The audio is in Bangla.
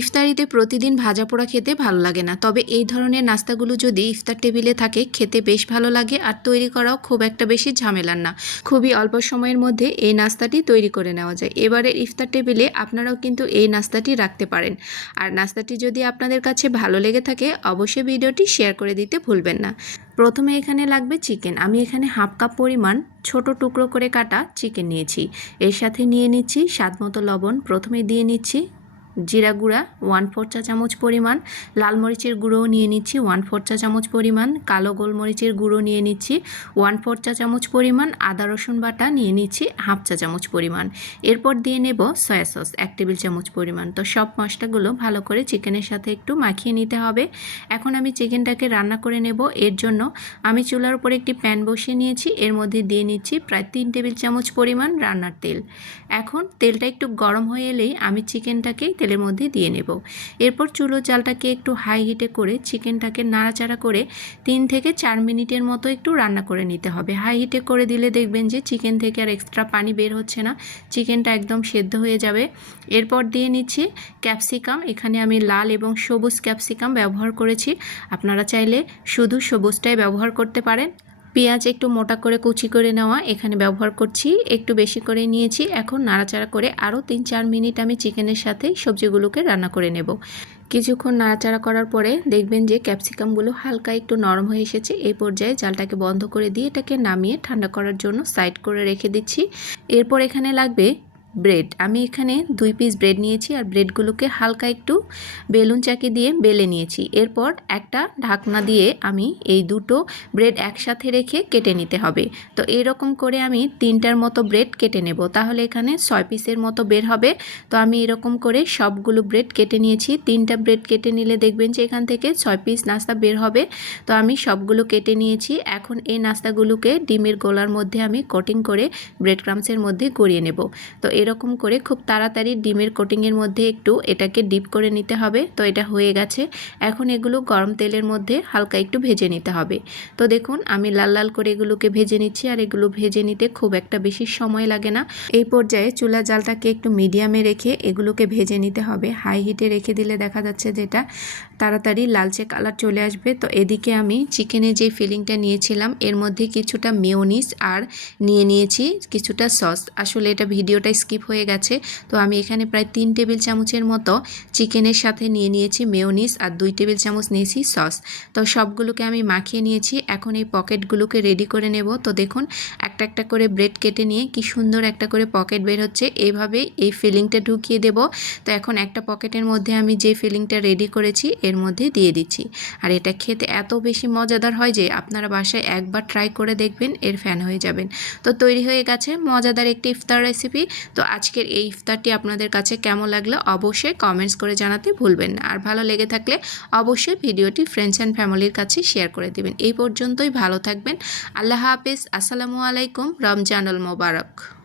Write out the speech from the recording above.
ইফতারিতে প্রতিদিন ভাজা পোড়া খেতে ভালো লাগে না, তবে এই ধরনের নাস্তাগুলো যদি ইফতার টেবিলে থাকে খেতে বেশ ভালো লাগে আর তৈরি করাও খুব একটা বেশি ঝামেলার না। খুবই অল্প সময়ের মধ্যে এই নাস্তাটি তৈরি করে নেওয়া যায়। এবারে ইফতার টেবিলে আপনারাও কিন্তু এই নাস্তাটি রাখতে পারেন। আর নাস্তাটি যদি আপনাদের কাছে ভালো লেগে থাকে অবশ্যই ভিডিওটি শেয়ার করে দিতে ভুলবেন না। প্রথমে এখানে লাগবে চিকেন। আমি এখানে হাফ কাপ পরিমাণ ছোট টুকরো করে কাটা চিকেন নিয়েছি। এর সাথে নিয়ে নিচ্ছি স্বাদমতো লবণ। প্রথমে দিয়ে নিচ্ছি জিরা গুঁড়া 1/4 চা চামচ পরিমাণ, লাল মরিচের গুঁড়োও নিয়ে নিচ্ছি 1/4 চা চামচ পরিমাণ, কালো গোলমরিচের গুঁড়ো নিয়ে নিচ্ছি 1/4 চা চামচ পরিমাণ, আদা রসুন বাটা নিয়ে নিচ্ছি হাফ চা চামচ পরিমাণ। এরপর দিয়ে নেব সয়া সস 1 টেবিল চামচ পরিমাণ। তো সব মশলাগুলো ভালো করে চিকেনের সাথে একটু মাখিয়ে নিতে হবে। এখন আমি চিকেনটাকে রান্না করে নেব। এর জন্য আমি চুলার উপরে একটি প্যান বসিয়ে নিয়েছি। এর মধ্যে দিয়ে নিচ্ছি প্রায় 3 টেবিল চামচ পরিমাণ রান্নার তেল। এখন তেলটা একটু গরম হয়ে এলেই আমি চিকেনটাকে তেলের মধ্যে দিয়ে নেব। এরপর চুলোর জালটাকে একটু হাই হিটে করে চিকেনটাকে নাড়াচাড়া করে 3 থেকে 4 মিনিটের মতো একটু রান্না করে নিতে হবে। হাই হিটে করে দিলে দেখবেন যে চিকেন থেকে আর এক্সট্রা পানি বের হচ্ছে না, চিকেনটা একদম সেদ্ধ হয়ে যাবে। এরপর দিয়ে নিচ্ছি ক্যাপসিকাম। এখানে আমি লাল এবং সবুজ ক্যাপসিকাম ব্যবহার করেছি, আপনারা চাইলে শুধু সবুজটাই ব্যবহার করতে পারেন। পেঁয়াজ একটু মোটা করে কুচি করে নেওয়া এখানে ব্যবহার করছি, একটু বেশি করে নিয়েছি। এখন নাড়াচাড়া করে আরও 3-4 মিনিট আমি চিকেনের সাথে সবজিগুলোকে রান্না করে নেব। কিছুক্ষণ নাড়াচাড়া করার পরে দেখবেন যে ক্যাপসিকামগুলো হালকা একটু নরম হয়ে এসেছে। এই পর্যায়ে জালটাকে বন্ধ করে দিয়ে এটাকে নামিয়ে ঠান্ডা করার জন্য সাইড করে রেখে দিচ্ছি। এরপর এখানে লাগবে ব্রেড। আমি এখানে 2 পিস ব্রেড নিয়েছি আর ব্রেডগুলোকে হালকা একটু বেলুন চাকি দিয়ে বেলে নিয়েছি। এরপর একটা ঢাকনা দিয়ে আমি এই দুটো ব্রেড একসাথে রেখে কেটে নিতে হবে। তো এরকম করে আমি 3টার মতো ব্রেড কেটে নেব, তাহলে এখানে 6 পিসের মতো বের হবে। তো আমি এরকম করে সবগুলো ব্রেড কেটে নিয়েছি। 3টা ব্রেড কেটে নিলে দেখবেন যে এখান থেকে 6 পিস নাস্তা বের হবে। তো আমি সবগুলো কেটে নিয়েছি। এখন এই নাস্তাগুলোকে ডিমের গোলার মধ্যে আমি কোটিং করে ব্রেড ক্রামসের মধ্যে গড়িয়ে নেব। তো এরকম করে খুব তাড়াতাড়ি ডিমের কোটিংয়ের মধ্যে একটু এটাকে ডিপ করে নিতে হবে। তো এটা হয়ে গেছে। এখন এগুলো গরম তেলের মধ্যে হালকা একটু ভেজে নিতে হবে। তো দেখুন আমি লাল লাল করে এগুলোকে ভেজে নিচ্ছি, আর এগুলো ভেজে নিতে খুব একটা বেশি সময় লাগে না। এই পর্যায়ে চুলা জালটাকে একটু মিডিয়ামে রেখে এগুলোকে ভেজে নিতে হবে। হাই হিটে রেখে দিলে দেখা যাচ্ছে যেটা তাড়াতাড়ি লালচে কালার চলে আসবে। তো এদিকে আমি চিকেনে যে ফিলিংটা নিয়েছিলাম এর মধ্যে কিছুটা মেয়োনিজ আর নিয়ে নিয়েছি কিছুটা সস। আসলে এটা ভিডিওটা স্কিপ হয়ে গেছে। তো আমি এখানে প্রায় 3 টেবিল চামচের মতো চিকেনের সাথে নিয়ে নিয়েছি মেয়োনিজ আর 2 টেবিল চামচ নিয়েছি সস। তো সবগুলোকে আমি মাখিয়ে নিয়েছি। এখন এই পকেটগুলোকে রেডি করে নেব। তো দেখুন একটা একটা করে ব্রেড কেটে নিয়ে কি সুন্দর একটা করে পকেট বের হচ্ছে। এইভাবে এই ফিলিংটা ঢুকিয়ে দেব। তো এখন একটা পকেটের মধ্যে আমি যে ফিলিংটা রেডি করেছি এর মধ্যে দিয়ে দিচ্ছি। আর এটা খেতে এত বেশি মজাদার হয় যে আপনারা বাসায় একবার ট্রাই করে দেখবেন, এর ফ্যান হয়ে যাবেন। তো তৈরি হয়ে গেছে মজাদার একটি ইফতার রেসিপি। তো আজকের এই ইফতারটি আপনাদের কাছে কেমন লাগলো অবশ্যই কমেন্টস করে জানাতে ভুলবেন না। আর ভালো লেগে থাকলে অবশ্যই ভিডিওটি ফ্রেন্ডস অ্যান্ড ফ্যামিলির কাছে শেয়ার করে দেবেন। এই পর্যন্তই, ভালো থাকবেন। আল্লাহ হাফেজ। আসসালামু আলাইকুম। রমজানুল মোবারক।